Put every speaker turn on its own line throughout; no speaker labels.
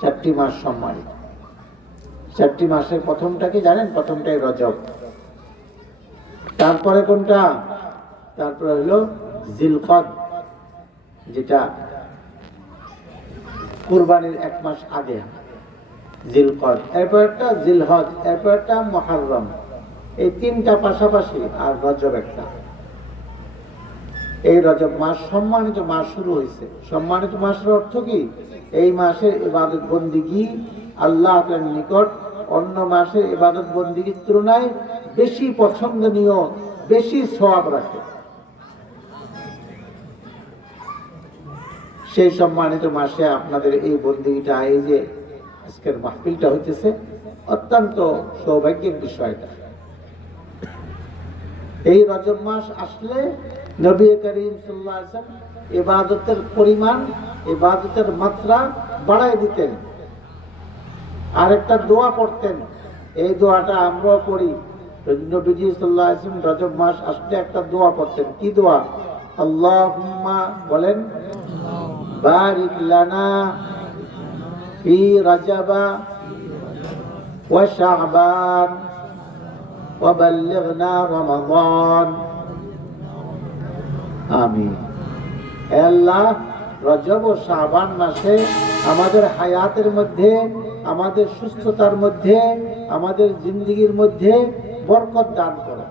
চারটি মাস সম্মানিত চারটি মাসের প্রথমটা কি জানেন? প্রথমটাই রজব। তারপরে কোনটা? তারপরে হলো জিলকদ, যেটা কুরবানির এক মাস আগে। জিলকদ। এরপর একটা জিলহজ, এরপর একটা মহারম। এই তিনটা পাশাপাশি আর রজব একটা। এই রজব মাস সম্মানিত মাস শুরু হয়েছে সম্মানিত মাসের অর্থ কি? এই মাসের ইবাদত বন্দিগি আল্লাহ নিকট, অন্য মাসের ইবাদত বন্দিগির তুলনায় বেশি পছন্দনীয়, বেশি সওয়াব রাখে। সেই সম্মানিত মাসে আপনাদের এই বন্দিগিটা, এই যে আজকের মাহফিলটা হইতেছে, অত্যন্ত সৌভাগ্যের বিষয়টা। এই রজব মাস আসলে নবী করিম সাল্লাহ ইবাদতের পরিমাণ, ইবাদতের মাত্রা বাড়াই দিতেন। আর একটা দোয়া পড়তেন। এই দোয়াটা আমরাও করি নবীজি সাল্লাহ রজব মাস আসলে একটা দোয়া পড়তেন। কি দোয়া? আল্লাহুম্মা বলেন, বারিক লানা ফি রাজাবা ওয়া শাবান ওয়া বাল্লিগনা রমাদান। হে আল্লাহ রজব ও শাবান মাসে আমাদের হায়াতের মধ্যে, আমাদের সুস্থতার মধ্যে, আমাদের জিন্দগির মধ্যে বরকত দান করো।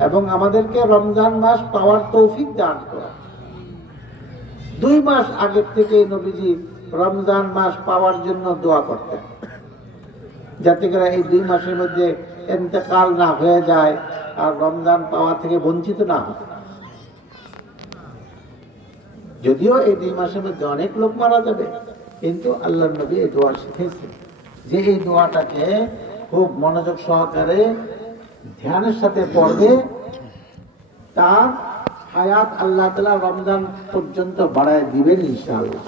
এবং আমাদেরকে রমজান মাস পাওয়ার তৌফিক দান করো। দুই মাস আগের থেকে নবীজি রমজান মাস পাওয়ার জন্য দোয়া করতেন। যাতে করে এই দুই মাসের মধ্যে এতেকাল না হয়ে যায় আর রমজান পাওয়া থেকে বঞ্চিত না হয়। যদিও এই দুই মাসের মধ্যে অনেক লোক মারা যাবে, কিন্তু আল্লাহ নবী এই দোয়া শিখেছে যে এই দোয়াটাকে খুব মনোযোগ সহকারে ধ্যানের সাথে পড়বে, তার হায়াত আল্লাহ তালা রমজান পর্যন্ত বাড়ায় দিবেন ইনশাআল্লাহ।